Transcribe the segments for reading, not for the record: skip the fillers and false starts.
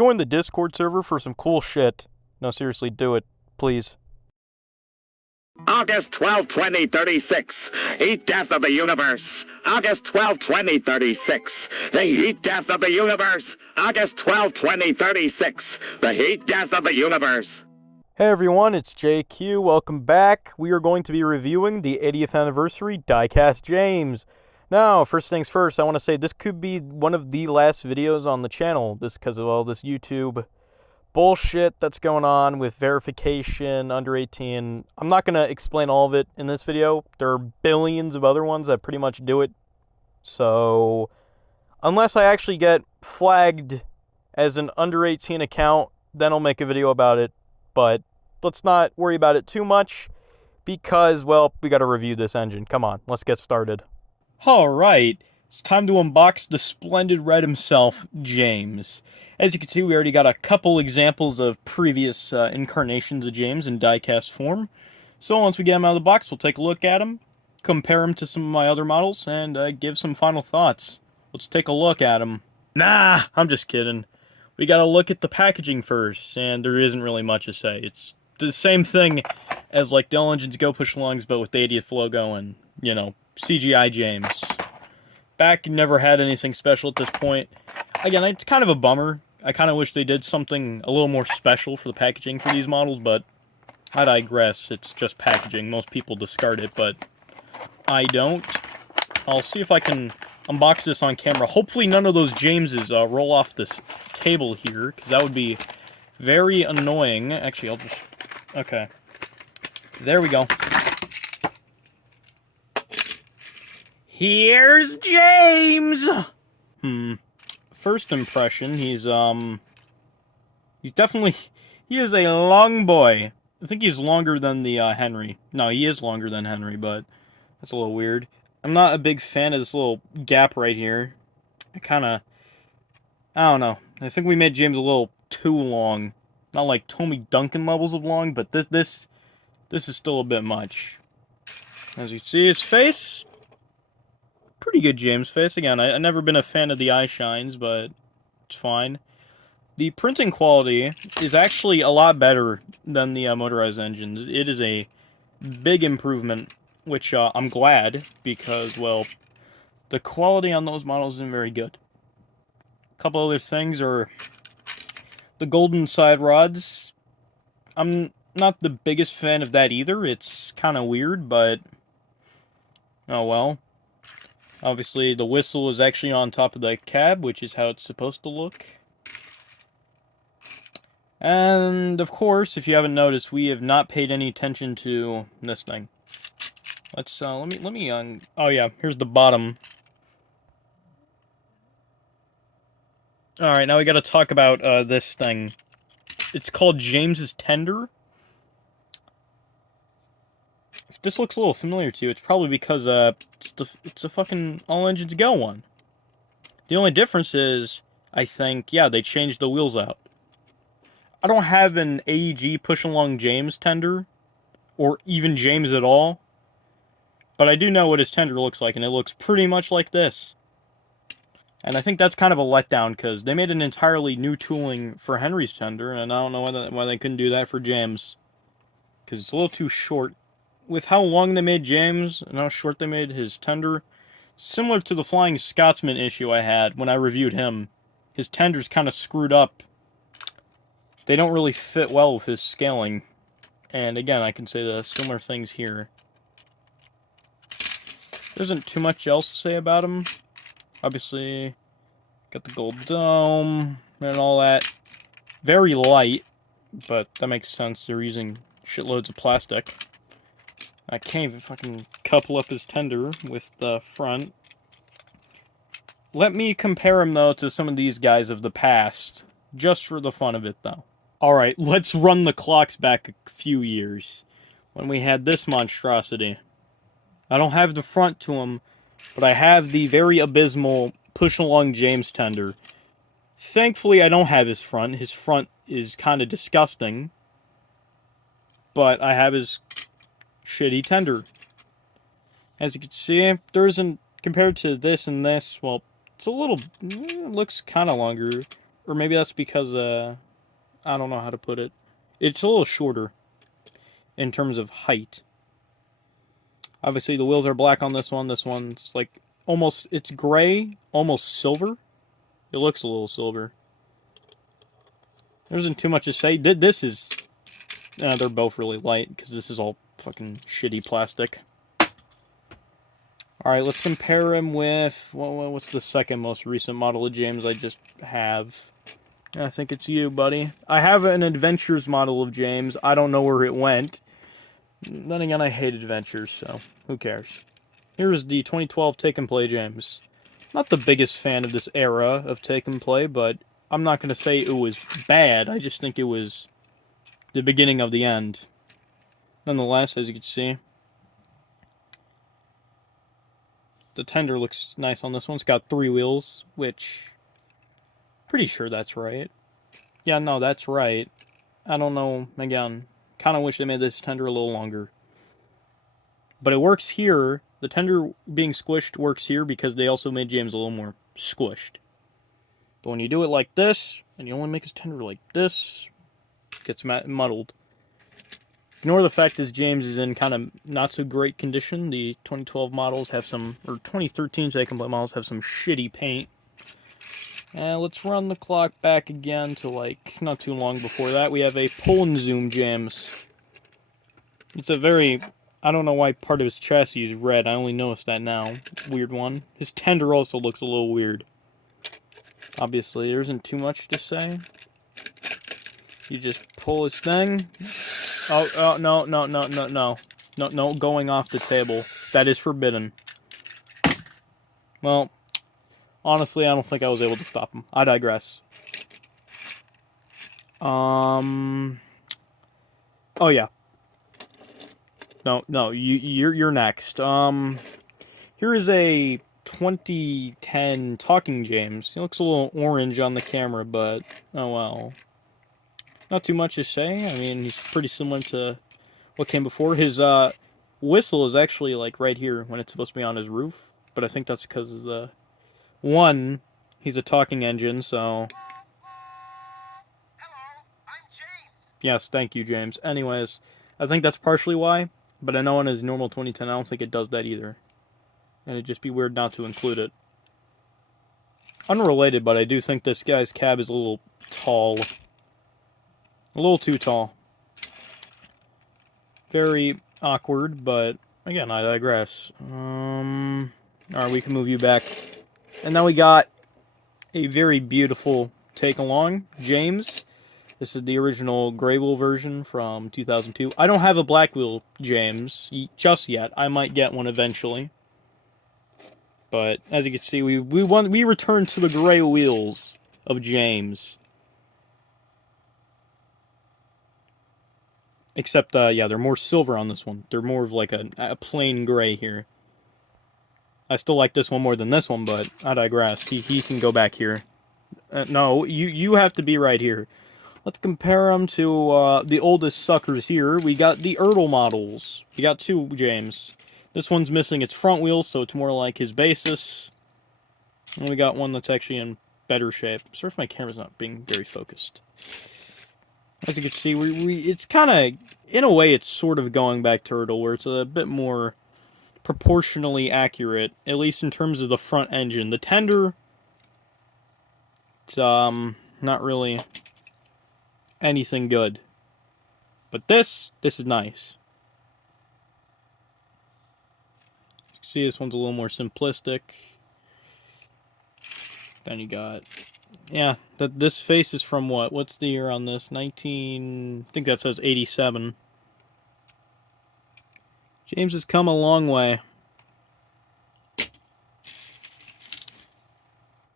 Join the Discord server for some cool shit. No, seriously, do it, please. August 12, 2036, heat death of the universe. August 12, 2036, the heat death of the universe. August 12, 2036, the heat death of the universe. Hey everyone, it's JQ. Welcome back. We are going to be reviewing the 80th anniversary Diecast James. Now, first things first, I want to say this could be one of the last videos on the channel, just because of all this YouTube bullshit that's going on with verification, under 18. I'm not going to explain all of it in this video. There are billions of other ones that pretty much do it. So, unless I actually get flagged as an under 18 account, then I'll make a video about it. But let's not worry about it too much because, well, we got to review this engine. Come on, let's get started. Alright, it's time to unbox the splendid red himself, James. As you can see, we already got a couple examples of previous incarnations of James in diecast form. So once we get him out of the box, we'll take a look at him, compare him to some of my other models, and give some final thoughts. Let's take a look at him. Nah, I'm just kidding. We gotta look at the packaging first, and there isn't really much to say. It's the same thing as like the All Engines Go push-alongs, but with the 80th logo and, you know, CGI James. Back never had anything special at this point. Again, it's kind of a bummer. I kind of wish they did something a little more special for the packaging for these models, but I digress. It's just packaging. Most people discard it, but I don't. I'll see if I can unbox this on camera. Hopefully none of those Jameses roll off this table here, because that would be very annoying. Actually, I'll just... Okay. There we go. Here's James! First impression, he's definitely... He is a long boy. I think he's longer than the Henry. No, he is longer than Henry, but that's a little weird. I'm not a big fan of this little gap right here. I don't know. I think we made James a little too long. Not like Tommy Duncan levels of long, but this is still a bit much. As you see, his face, pretty good James face. Again, I've never been a fan of the eye shines, but it's fine. The printing quality is actually a lot better than the motorized engines. It is a big improvement, which I'm glad, because, well, the quality on those models isn't very good. A couple other things are the golden side rods. I'm not the biggest fan of that either. It's kind of weird, but oh well. Obviously, the whistle is actually on top of the cab, which is how it's supposed to look. And, of course, if you haven't noticed, we have not paid any attention to this thing. Let's, let me oh yeah, here's the bottom. Alright, now we gotta talk about, this thing. It's called James's Tender. If this looks a little familiar to you, it's probably because, it's a fucking All Engines Go one. The only difference is, I think, yeah, they changed the wheels out. I don't have an AEG push-along James tender, or even James at all, but I do know what his tender looks like, and it looks pretty much like this. And I think that's kind of a letdown, because they made an entirely new tooling for Henry's tender, and I don't know why they couldn't do that for James. Because it's a little too short. With how long they made James, and how short they made his tender, similar to the Flying Scotsman issue I had when I reviewed him. His tender's kind of screwed up. They don't really fit well with his scaling. And again, I can say the similar things here. There isn't too much else to say about him. Obviously, got the gold dome and all that. Very light, but that makes sense. They're using shitloads of plastic. I can't even fucking couple up his tender with the front. Let me compare him, though, to some of these guys of the past. Just for the fun of it, though. Alright, let's run the clocks back a few years. When we had this monstrosity. I don't have the front to him, but I have the very abysmal push-along James tender. Thankfully, I don't have his front. His front is kind of disgusting. But I have his shitty tender. As you can see, there isn't, compared to this and this, well, it's a little, it looks kind of longer. Or maybe that's because, I don't know how to put it. It's a little shorter in terms of height. Obviously, the wheels are black on this one. This one's like almost, it's gray, almost silver. It looks a little silver. There isn't too much to say. This is, they're both really light because this is all fucking shitty plastic. Alright, let's compare him with, what's the second most recent model of James I just have? I think it's you, buddy. I have an Adventures model of James. I don't know where it went. Then again, I hate Adventures, so who cares? Here's the 2012 Take and Play James. Not the biggest fan of this era of Take and Play, but I'm not going to say it was bad. I just think it was the beginning of the end. Nonetheless, as you can see, the tender looks nice on this one. It's got 3 wheels, which, pretty sure that's right. Yeah, no, that's right. I don't know, again, kind of wish they made this tender a little longer. But it works here. The tender being squished works here because they also made James a little more squished. But when you do it like this, and you only make his tender like this, it gets muddled. Ignore the fact that James is in kind of not so great condition. The 2012 models have some, or 2013 Take and Play models have some shitty paint. And let's run the clock back again to like not too long before that. We have a pull and zoom James. It's a very, I don't know why part of his chassis is red. I only noticed that now. Weird one. His tender also looks a little weird. Obviously, there isn't too much to say. You just pull his thing. Oh, no, no, no, no, no. No, no, going off the table. That is forbidden. Well, honestly, I don't think I was able to stop him. I digress. Oh, yeah. No, you're next. Here is a 2010 Talking James. He looks a little orange on the camera, but oh well. Not too much to say. I mean, he's pretty similar to what came before. His whistle is actually like right here when it's supposed to be on his roof, but I think that's because of the one. He's a talking engine, so. Hello, I'm James. Yes, thank you, James. Anyways, I think that's partially why, but I know on his normal 2010, I don't think it does that either. And it'd just be weird not to include it. Unrelated, but I do think this guy's cab is a little tall. A little too tall. Very awkward, but again, I digress. Alright, we can move you back. And now we got a very beautiful take along, James. This is the original gray wheel version from 2002. I don't have a black wheel James just yet. I might get one eventually. But as you can see, we returned to the gray wheels of James. Except, yeah, they're more silver on this one. They're more of like a plain gray here. I still like this one more than this one, but I digress. He can go back here. No, you have to be right here. Let's compare them to the oldest suckers here. We got the Ertl models. We got 2, James. This one's missing its front wheels, so it's more like his basis. And we got one that's actually in better shape. Sorry if my camera's not being very focused. As you can see, it's kind of, in a way, it's sort of going back to Ertl, where it's a bit more proportionally accurate, at least in terms of the front engine. The tender, it's not really anything good. But this is nice. See, this one's a little more simplistic. Then you got, yeah, this face is from what? What's the year on this? I think that says 87. James has come a long way.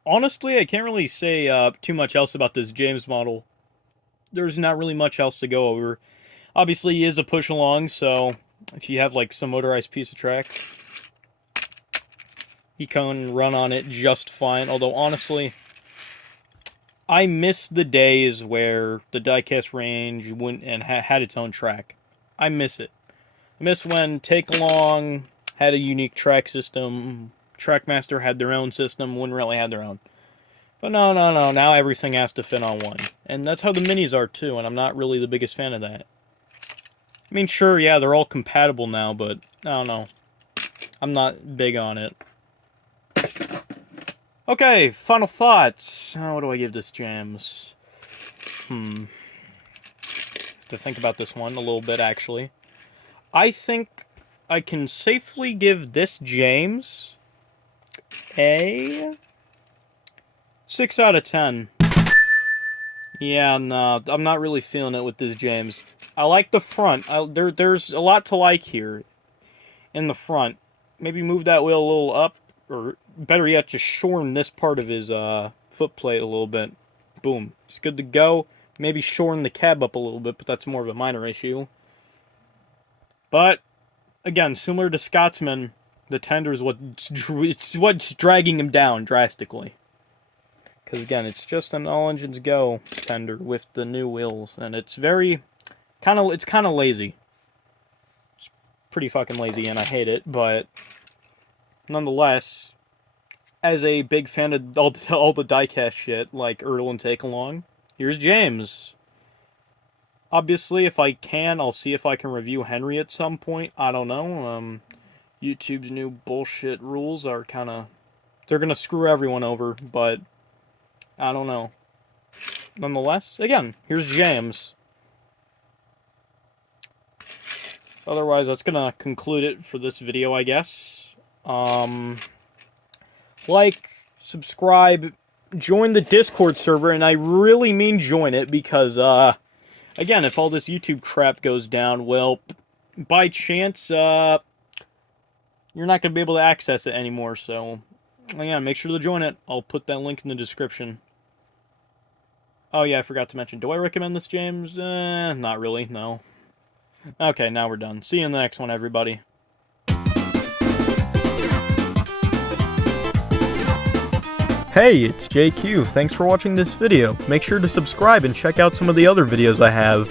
Honestly, I can't really say too much else about this James model. There's not really much else to go over. Obviously, he is a push-along, so if you have like some motorized piece of track, he can run on it just fine. Although, honestly, I miss the days where the diecast range went and had its own track. I miss it. I miss when Take Along had a unique track system. Trackmaster had their own system. Wouldn't really have their own. But no, now everything has to fit on one. And that's how the minis are too, and I'm not really the biggest fan of that. I mean, sure, yeah, they're all compatible now, but I don't know. I'm not big on it. Okay, final thoughts. What do I give this, James? To think about this one a little bit, actually. I think I can safely give this James a 6 out of 10. Yeah, no, I'm not really feeling it with this James. I like the front. There's a lot to like here in the front. Maybe move that wheel a little up, or better yet, just shorten this part of his foot plate a little bit. Boom. It's good to go. Maybe shorten the cab up a little bit, but that's more of a minor issue. But, again, similar to Scotsman, the tender is what's dragging him down drastically. Because, again, it's just an all engines go tender with the new wheels. And it's kind of lazy. It's pretty fucking lazy, and I hate it. But, nonetheless, as a big fan of all the diecast shit, like Erdl and Take Along, here's James. Obviously, if I can, I'll see if I can review Henry at some point. I don't know. YouTube's new bullshit rules are they're gonna screw everyone over, but I don't know. Nonetheless, again, here's James. Otherwise, that's gonna conclude it for this video, I guess. Like, subscribe, join the Discord server, and I really mean join it because, again, if all this YouTube crap goes down, well, by chance, you're not going to be able to access it anymore, so, yeah, make sure to join it. I'll put that link in the description. Oh, yeah, I forgot to mention, do I recommend this, James? Not really, no. Okay, now we're done. See you in the next one, everybody. Hey, it's JQ. Thanks for watching this video. Make sure to subscribe and check out some of the other videos I have.